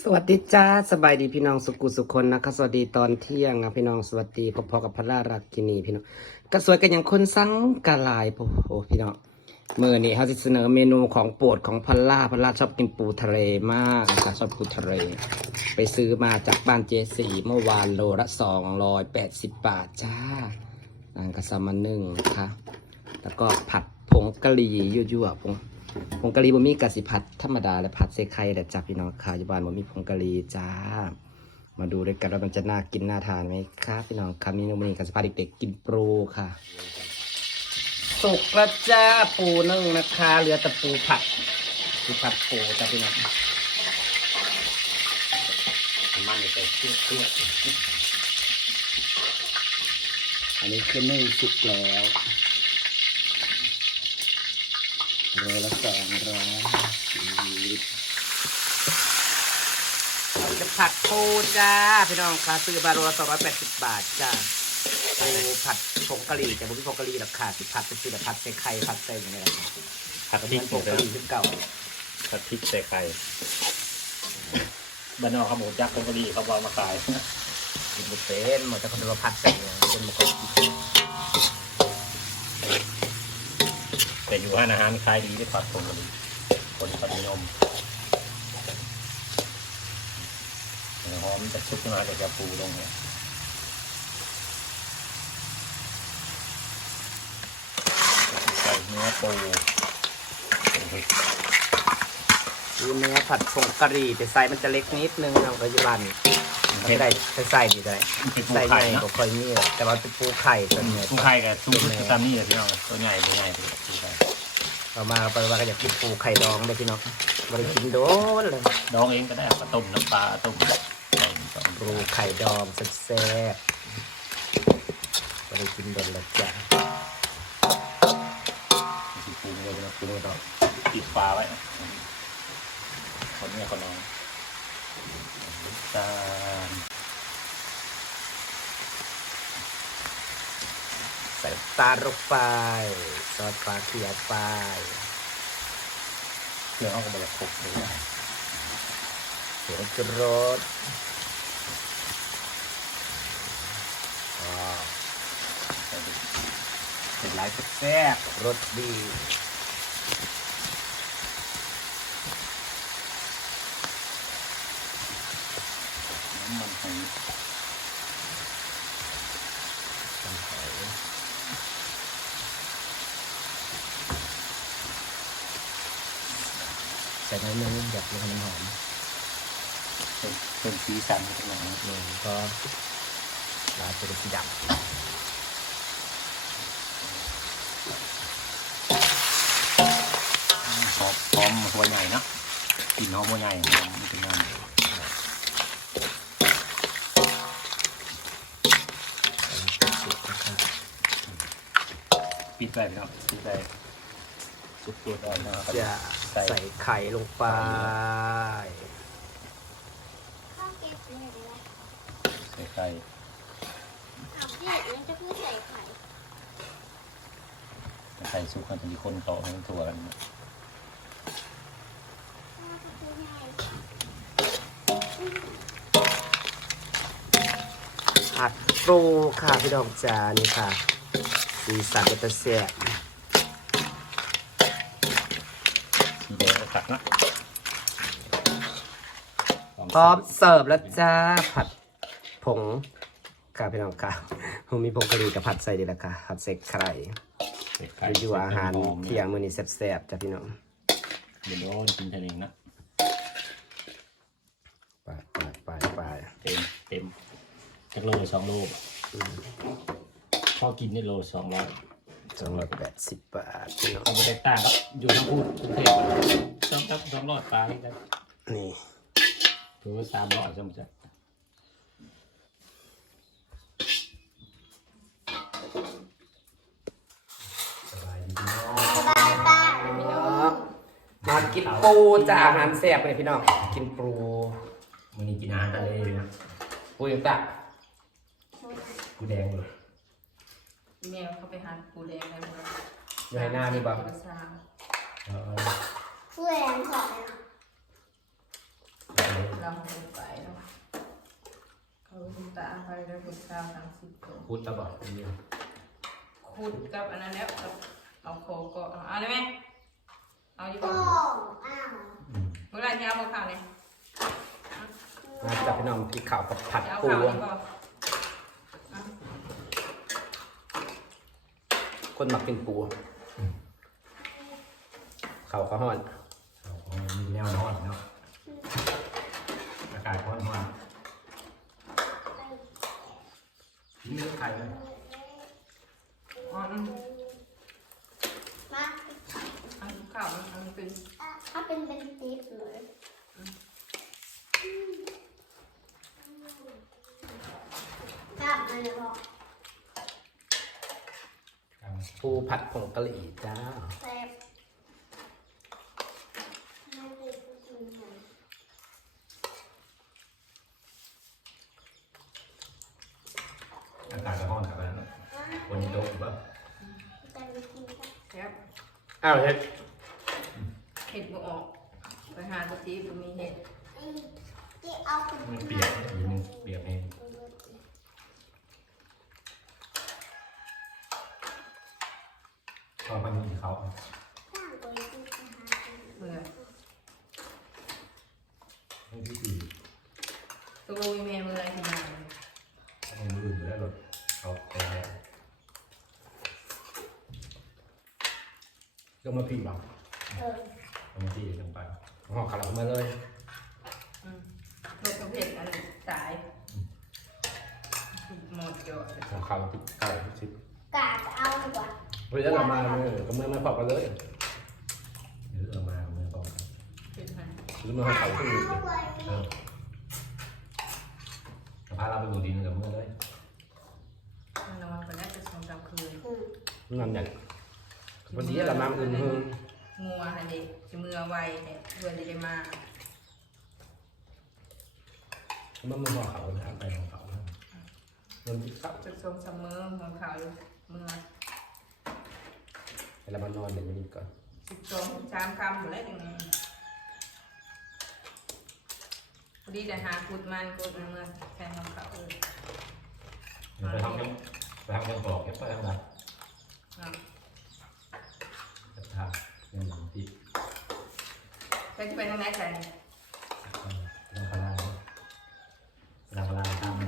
สวัสดีจ้าสบายดีพี่น้องสุกุสุคนนะคะสวัสดีตอนเที่ยงนะพี่น้องสวัสดีพอๆกับพระรารักกินีพี่น้องก็สวยกันอย่างคนสังกะลายโอ้โหพี่น้องเมื่อนี้เขาจะเสนอเมนูของโปรดของพัลล่าพัลล่าชอบกินปูทะเลมากนะคะชอบปูทะเลไปซื้อมาจากบ้านเจสีเมื่อวานโลละสองร้อยแปดสิบบาทจ้านางกระซามาหนึ่งนะคะแล้วก็ผัดผงกะหรี่ยั่วๆผง ผงกะหรี่บะหมี่กะสิผัดธรรมดาและผัดใส่ไข่แต่จ้าพี่น้องค่ะอยู่บ้านบะหมี่ผงกะหรี่จ้า มาดูด้วยกันว่ามันจะน่ากินน่าทานไหมครับพี่น้องครับนี่นุ่มนี่กะสิผัดเด็กๆกินโปรค่ะ สุกแล้วจ้าปูนึ่งนะคะเหลือแต่ปูผัดปูผัดปูจ้าพี่น้องมันจะเชื่อเชื่ออันนี้คือนึ่งสุกแล้ว โลละสองร้อยจะผัดปูจ้า พี่น้องค่ะซื้อบาโลละสองร้อยแปดสิบบาทจ้าปูผัดผงกะหรี่แต่ผมไม่ผงกะหรี่หรอกค่ะสิผัดเป็นสีแบบผัดใส่ไข่ผัดใส่อย่างเงี้ยผัดผัดพริเป็กนผงกะหรี่ขึ้นเก่าผัดพริกใส่ไข่บ้านนอกเขาหมูยักษ์ผงกะหรี่เขาบอกมาขายกินบุฟเฟ่ต์หมดแต่คนเราผัดใส่เนี่ยคนมันก็กินแอยู่ห้านอาหารขายดีได้ผัดผงกะหรี่คนเขานิยมหอมจะชุบขึ้นมาเดี๋ยวจะปูลงเนี่ยใส่เนื้อปูดูเนื้อผัดผงกะหรี่แต่ไซส์มันจะเล็กนิดนึงเราปัจจุบันไม่ได้ใส่ใส่ดีได้เป็นปูใส่ใหไข่ญ่นะก็ค่อยมีหรอกแต่ว่าเป็นปูไข่ตัวเนี้ยปูไข่กับปูตามนี่เลยพี่น้องตัวใหญ่ตัวใหญ่ปูไข่ เอามาไปว่าก็อยากกินปูไข่ดองเลยพี่น้องบริกินโดนเลยดองเองก็ได้ปลาต้มน้ำปลาต้มใส่สองปูไข่ดองแซ่บๆบริกินโดนและจ้ะสีปูเลยนะปูต้องปิดฝาไว้คนนี้คนน้องจาน ใส่น้ำ ตาลลงไป ซอสปลาเขียวไปเครื่องเขาก็มาละครบเลยนะผงชูรสอ๋อเป็นลายแซ่บรสดี น้ำมันหอย ใส่น้อยนึงแบบให้มันหอมเป็นเป็นสีสันขนาดนี้หนึ่งก็ลาจะได้สีดหอมหอมหัวใหญ่เนาะกลิ่นหอมหัวใหญ่หอมมันเป็นงานำปิดไปพี่น้องปิดไปสุกตัวได้นะครับ จะใส่ไข่ลงไป ข้าวเก็บเลยนะ ใส่ไข่ถามพี่มันจะพูดใส่ไข่ใส่ซุปกันจะมีคนต่อให้มันตัวกันนะข้าวจะพูดง่ายผัดปูค่ะพี่ดอกจานี่ค่ะ สีสันจะเสียบสีแดงก็ตักนะพร้อมเสิร์ฟแล้วจ้าผัดผงค่ะพี่น้องค่ะผมมีผงกะหรี่กับผัดใส่ดีละค่ะผัดใส่ไข่ใส่ไข่อยู่อาหารเที่ยงมื้อนี้แซ่บๆจ้ะพี่น้องเดี๋ยวโดนกินทะเลนะไปไปไปไปเต็มเต็มจักโลสองโลพ่อกินนี่โลสองร้อยสองร้อยแปดสิบบาทพี่น้องเราไปแตกต่างครับอยู่ทั้งพูดกรุงเทพต้องตั้ง สองรอยปลาที่จะนี่ถือว่าสามรอยใช่ไหมจ๊ะมากินปูจ้าอาหารแซ่บเลยพี่น้อง กินปูมันนี่กินอาหารทะเลนะปูยังจ้ะปูแดงเลยแมวเขาไปหาปูแดงอะไรมาอยู่หน้ามีบ่ เอสามเออพูดแรงก่อนนะหเราไปไปเนาะเขาคุณตาไปแล้วคุณตาทางสิบตัวพูดตะบอกเดียวขุดกับอันนั้นแล้วกับเอาโคก็เอาเอาได้ไหมเอาดีกโอ้ว่าอ้าวอืมเมื่อไรที่เอาข้าวเนี่ยมาจับพี่น้องพริกขาวกับผัดจะเอาปูข้าวดีกว่าคนมักกินปูเขาเขาห่อน วนอนเนาะอากาศร้อนมากทิ้งเนื้อไข่เลยอ๋ออืมมาเอาข้าวมันมันเป็นถ้าเป็นเป็นติ๊บเลยกลับมาเลยบอปูผัดผงกะหรี่จ้า เซฟไม่ได้พูดถึงหน่อย อากาศจะร้อนกับนั้นวันนี้โดนปะแต่ไม่กินก็แซ่บอ้าวเฮ็ดเห็ดบ่ออก ไปหาปกติบ่มีเห็ดไอ้ที่เอาไปมันเปียกอีกนึงเปียกเองพอมันมีเขาสร้างตัวที่จะหาเมื่อให้พี่ตีตัวมีแม่เมื่อไรที่มาเอามืออื่นไปแล้วรถเขาไปแล้ว ลง มาพี่บอกเออเอามาที่ลงไปห่อขาวหลังมาเลยอืมรถกระเพกอันนั้นตายหมดยอดห่อขาวพริกเก่าสิบกาจะเอาดีกว่าเฮ้ยแล้วเรามาเลยก็เมื่อไม่พอกันเลยหรือเอามาเมื่อก่อนเป็นไงหรือเมื่อเขาขึ้นอยู่สิเออพาเราไปดูดินกับเมื่อเลยมันนอนไปได้จะสองสามคืนอืมงานใหญ่ วันนี้เรามาอื่นเพิ่งงัวอะไรเด็กจะมือไวเนี่ยเพื่อนจะได้มามันมือห่อขาวนะไปของเขาเงินพริกเก่าจะทรงเสมอของเขาอยู่มือเวลามานอนเดี๋ยวนี้ก่อนสิบสองสามคำหมดแล้วยังไงพอดีแต่หากุดมันกุดมันเมื่อแทนของเขาเออเดี๋ยวไปทำกันไปทำกันกรอกเก็บไปทำอะไร เนาะจะทำเป็นหนังที่แต่จะไปทางไหนใส่ลงพลาลงพลาทำ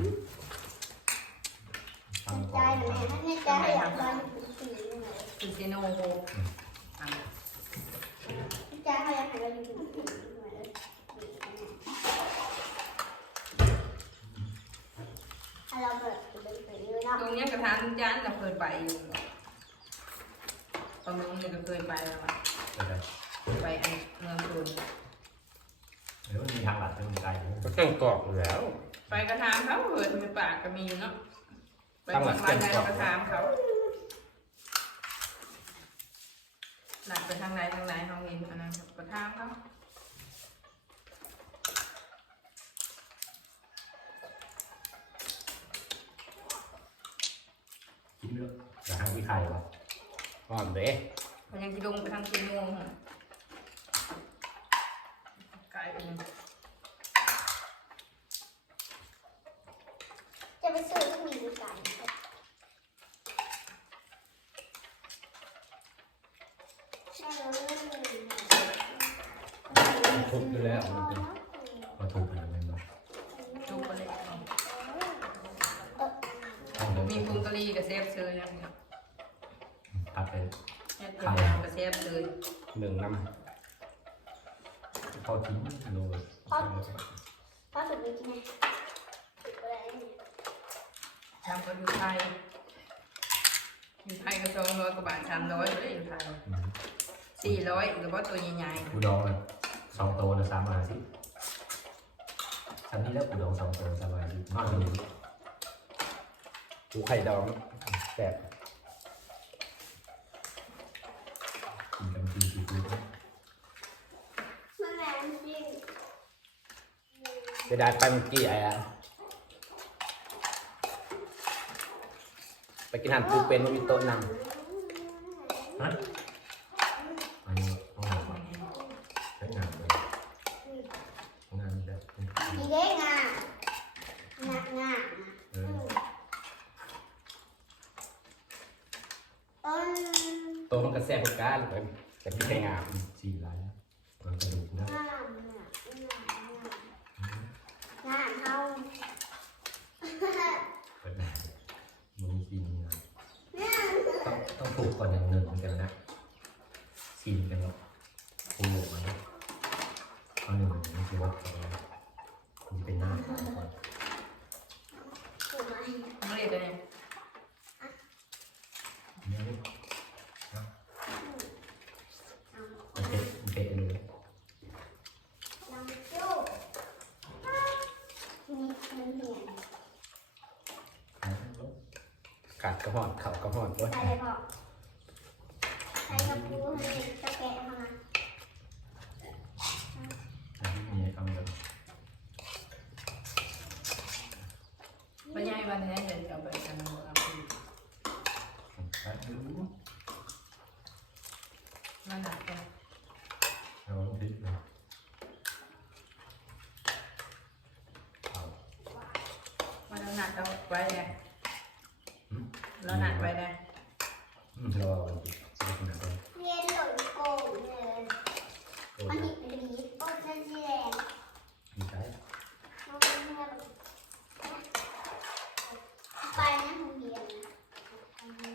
ทำกรใจอกหนูเห็นท่านในใจอยากได้เป็นสีหน่อยคือเจโนโฮอะใจเขาอยากให้เราอยู่เป็นสีหน่อยถ้าเราเปิดเป็นสีเนาะตรงเนี้ยกระทานจานเราเคยไปอยู่ ตอนนู้นเนี่ยก็เคยไปแล้วอะไปเลยไปอันเมืองตุนเดี๋ยวมันมีทางลัดที่มันไกลอยู่ก็เครื่องกรอกอยู่แล้วไปกระทามเขาเหินไปปากก็มีอยู่เนาะไปทางบ้านใดเรากระทามเขาหลักไปทางไหนทางไหนเขาเห็นอันนั้นกระทามเขาคิดเลือกจะทางที่ใครวะ ห่อนเด้เขายังจะลงไปทางเชียงโมงอะไกลไปเลยจะไปซื้อที่มีดีกันใช่แล้วทุบอยู่แล้วมันเป็นพอทุบไปแล้วมันแบบจุกไปเลยเอาห้องเดินมีพุงกะลีกับเซฟเชยนะ เนี่ยพัดไปแค่เป็นยางกับเซฟเชยหนึ่งน้พอทิ้งโลเลยพ่อสุดจริงไหมสุดอะไรเนี่ยทำก็อยู่ไทยอยู่ไทยก็สองร้อยกว่าบาทสามร้อยเลยอยู่ไทยสี่ร้อยหรือว่าตัวใหญ่กูดองเลยสองตัวนะสามมาสิฉันนี่แล้วกูดองสองตัวสามมาสิมากเลยำปูไข่ดองแซ่บ กินกันกินกินกิน มันแรงจริง เสียดายไปเมื่อกี้ไอ้อะไปกินอาหารปูเป็นมีโต๊ะนั่งฮะอันนี้ห้องน้ำๆใช้งานเลยห้องน้ำจะเด้งาหนักงาเออต้นตัวมันกระแสบการเลยแต่พี่ไทยงามสี่ลายมันกระดูกนะ งามงามงามเฮา เปิดหน้ามันมีซีนงาน งาม ต้องต้องปลู กก่อนอย่างหนึ่งเหมือนกันนะซีนกันเนาะปลูกมันนะเอาหนึ่งมันคือว่าเขามันเป็นหน้าก่อนถูกไหมมึงเรียกกันเนี่ยเนี่ยนะมันเป็นมันเป็นเลยลำจูมีมันเหียนกัดกระหอนเข่ากระหอนด้วย ใส่เลยบอกใส่กระปูให้ตะแกะมา มีเอาเงิน มันใหญ่วันนี้เดี๋ยวจะเอาไปทำหมดเอาไปไปดูมันหนักกันเอาดิบเลยเอามันเอาหนักเอาไว้ไงเราหนักไว้ไง รอวันดิบจะเป็นอะไร เรียนหล่นโก่งเลย โอ้ มัน ย หิบหลีโอ้เส้นสีแดง มีใช้ น้องเป็นเมื่อไปนะโรงเรียนนะ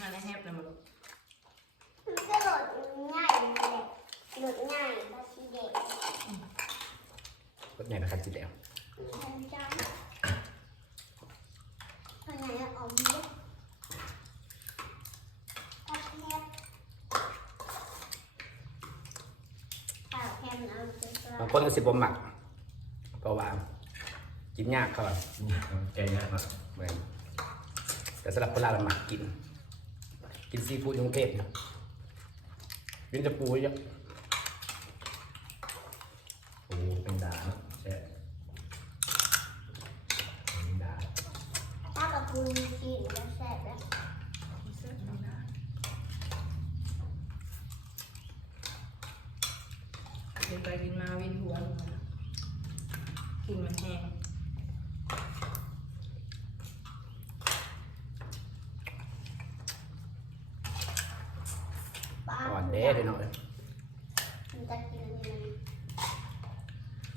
มันแฮบเลยมัน มันก็โหลดง่ายเลยโหลดง่ายก็สีแดง รถใหญ่นะครับจีเดียวฉันจำคนไหนออกมาก็แคบากแคบเอาไปกลาบางคนก็สิบหมักเพราะว่ากินยากเขาอะนี่แกงยากมากเหมือนแต่สำหรับคนลาวเราหมักกิน กินซีฟู้ดกรุงเทพนะกินจะปูเยอะ โอ้เป็นดาเนอะใช่เป็นดา ถ้ากับปูกินก็แซ่บแล้ว เดี๋ยวไปกินมาวินหัวกินมันแห้ง ป้า อ่อนเด้เลยเนาะมันจะกินยังไง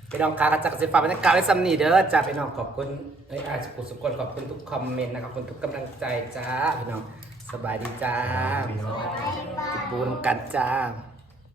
พี่น้องกากระจักรสิฟ้าบรรยากาศไว้ซ้ำนี่เด้อจ้าพี่น้องขอบคุณเอ้ยอาสุกุสุกคนขอบคุณทุกคอมเมนต์นะครับขอบคุณทุกกำลังใจจ้าพี่น้องสบายดีจ้าพี่น้องบ๊ายบายปูนำกันจ้าบ